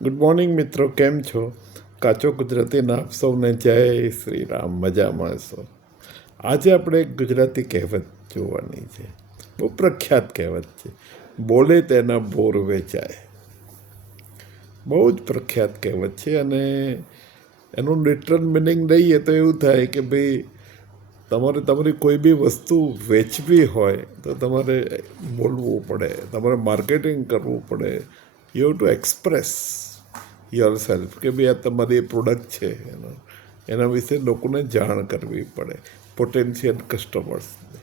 Good morning મિત્રો, કેમ છો? કાચો ગુજરાતીના આપ સૌને જય શ્રી રામ. મજામાં છો? આજે આપણે એક ગુજરાતી કહેવત જોવાની છે. બહુ પ્રખ્યાત કહેવત છે, બોલે તેના બોર વેચાય. બહુ જ પ્રખ્યાત કહેવત છે અને એનું લિટરલ મિનિંગ લઈએ તો એવું થાય કે ભાઈ તમારે તમારી કોઈ બી વસ્તુ વેચવી હોય તો તમારે બોલવું પડે, તમારે માર્કેટિંગ કરવું પડે. You have to express your self કે ભાઈ આ તમારી પ્રોડક્ટ છે, એના વિશે લોકોને જાણ કરવી પડે, પોટેન્શિયલ કસ્ટમર્સને.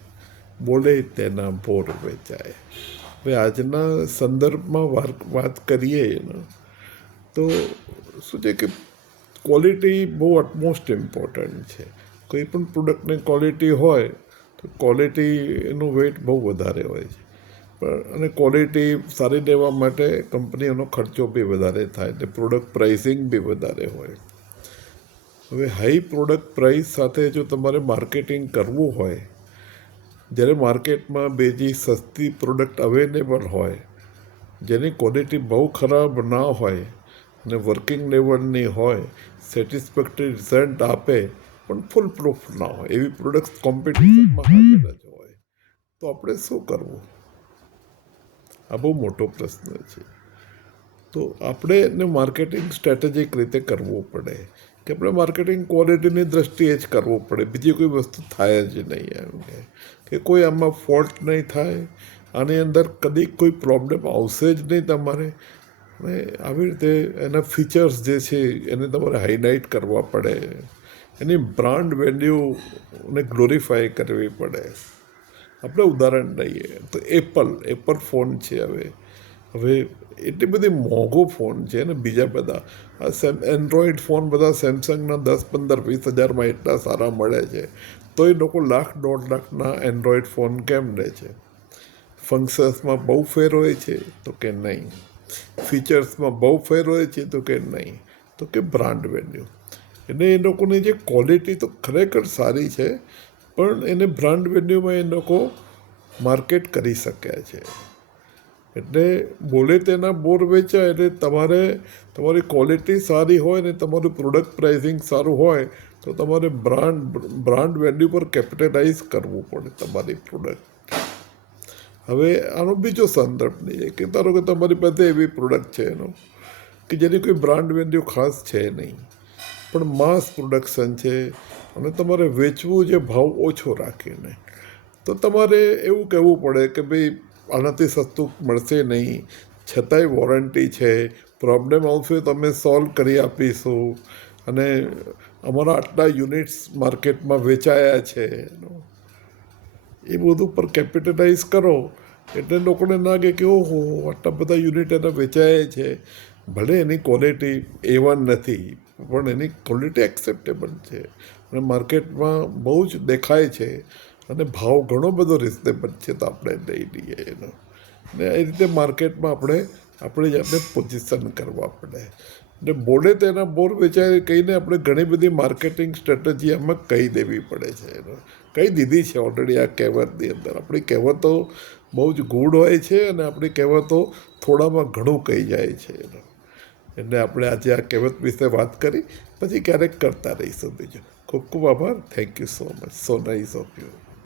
બોલે તેના બોર વેચાય. હવે આજના સંદર્ભમાં વાત કરીએ તો શું છે કે ક્વોલિટી બહુ અટમોસ્ટ ઇમ્પોર્ટન્ટ છે. કોઈ પણ પ્રોડક્ટની ક્વોલિટી હોય તો ક્વોલિટીનું વેઇટ બહુ વધારે હોય છે. અને ક્વોલિટી સારી લેવા માટે કંપનીઓનો ખર્ચો બી વધારે થાય એટલે પ્રોડક્ટ પ્રાઇસિંગ બી વધારે હોય. હવે હાઈ પ્રોડક્ટ પ્રાઇસ સાથે જો તમારે માર્કેટિંગ કરવું હોય, જ્યારે માર્કેટમાં બીજી સસ્તી પ્રોડક્ટ અવેલેબલ હોય જેની ક્વોલિટી બહુ ખરાબ ના હોય અને વર્કિંગ લેવલની હોય, સેટિસ્ફેક્ટરી રિઝલ્ટ આપે પણ ફૂલ પ્રૂફ ના હોય, એવી પ્રોડક્ટ કોમ્પિટિશનમાં હાજર જ હોય, તો આપણે શું કરવું? આ બહુ મોટો પ્રશ્ન છે. તો આપણે એને માર્કેટિંગ સ્ટ્રેટેજિક રીતે કરવું પડે કે આપણે માર્કેટિંગ ક્વોલિટીની દ્રષ્ટિએ જ કરવું પડે, બીજી કોઈ વસ્તુ થાય જ નહીં. એમ કે કોઈ આમાં ફોલ્ટ નહીં થાય, આની અંદર કદી કોઈ પ્રોબ્લેમ આવશે જ નહીં તમારે. ને આવી રીતે એના ફીચર્સ જે છે એને તમારે હાઇલાઇટ કરવા પડે, એની બ્રાન્ડ વેલ્યુને ગ્લોરીફાય કરવી પડે. આપણે ઉદાહરણ લઈએ તો એપલ ફોન છે. હવે એટલી બધી મોંઘો ફોન છે ને, બીજા બધા એન્ડ્રોઈડ ફોન બધા સેમસંગના 10-15-20 હજારમાં એટલા સારા મળે છે, તો એ લોકો 1,00,000-1.5 લાખના એન્ડ્રોઈડ ફોન કેમ લે છે? ફંક્શન્સમાં બહુ ફેર હોય છે તો કે નહીં, ફીચર્સમાં બહુ ફેર હોય છે તો કે નહીં, તો કે બ્રાન્ડ વેલ્યુ. એટલે એ લોકોની જે ક્વોલિટી તો ખરેખર સારી છે, પણ એને બ્રાન્ડ વેલ્યુમાં એ લોકો માર્કેટ કરી શક્યા છે. એટલે બોલે તેના બોર વેચાય. એટલે તમારી ક્વોલિટી સારી હોય ને તમારું પ્રોડક્ટ પ્રાઇસિંગ સારું હોય તો તમારે બ્રાન્ડ વેલ્યુ પર કેપિટલાઇઝ કરવું પડે તમારી પ્રોડક્ટ. હવે આનો બીજો સંદર્ભ નહીં કે ધારો કે તમારી પાસે એવી પ્રોડક્ટ છે કે જેની કોઈ બ્રાન્ડ વેલ્યુ ખાસ છે નહીં, પણ માસ પ્રોડક્શન છે અને તમારે વેચવું છે ભાવ ઓછો રાખીને, તો તમારે એવું કહેવું પડે કે ભાઈ આનાથી સસ્તું મળશે નહીં, છતાંય વોરંટી છે, પ્રોબ્લેમ આવશે તો અમે સોલ્વ કરી આપીશું અને અમારા આટલા યુનિટ્સ માર્કેટમાં વેચાયા છે. એ બધું પર કેપિટલાઇઝ કરો એટલે લોકોને લાગે કે ઓહો આટલા બધા યુનિટ એના વેચાયા છે. ભલે એની ક્વોલિટી A1 નથી, પણ એની ક્વોલિટી એક્સેપ્ટેબલ છે અને માર્કેટમાં બહુ જ દેખાય છે અને ભાવ ઘણો બધો રિઝનેબલ છે, તો આપણે લઈ લઈએ એનો. ને એ રીતે માર્કેટમાં આપણે જાતે પોઝિશન કરવા પડે. એટલે બોલે તેના બોર વેચાય કહીને આપણે ઘણી બધી માર્કેટિંગ સ્ટ્રેટેજી આમાં કહી દેવી પડે છે. કહી દીધી છે ઓલરેડી આ કહેવતની અંદર. આપણી કહેવતો બહુ જ ગૂઢ હોય છે અને આપણી કહેવતો થોડામાં ઘણું કહી જાય છે. એટલે આપણે આજે આ કહેવત વિશે વાત કરી, પછી ક્યારેક કરતા રહીશું બીજું. ખૂબ ખૂબ આભાર. Thank you so much. So nice of you.